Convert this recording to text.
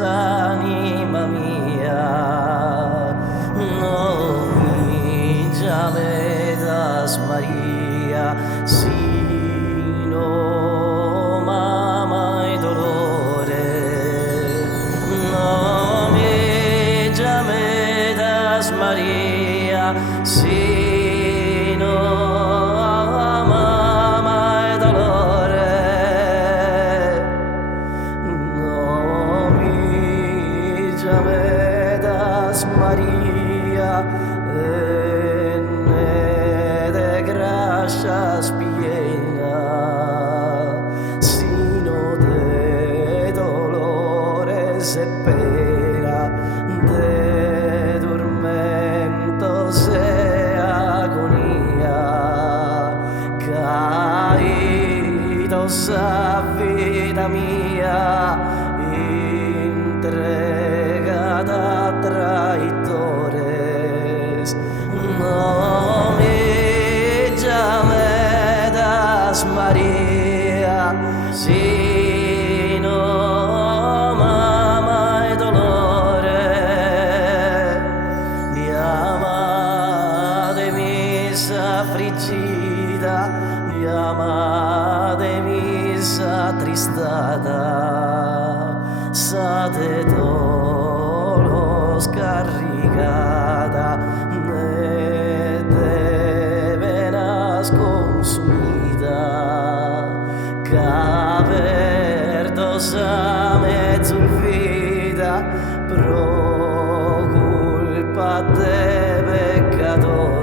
Anima mia, non mi llames María, sino mamá y dolores. No me llames María, sino mamá y dolores. No me llames María, de gracias piena, sino de dolores y pena, de tormentos y agonía, caídos a vida mía, entregada a traidores. No me llames María, sino mamá y dolores. Llama de misa frigida, llama de misa tristada, sa de todos cargada, de venas consumida, caverdos a mezzo vida, pro culpa de pecadores.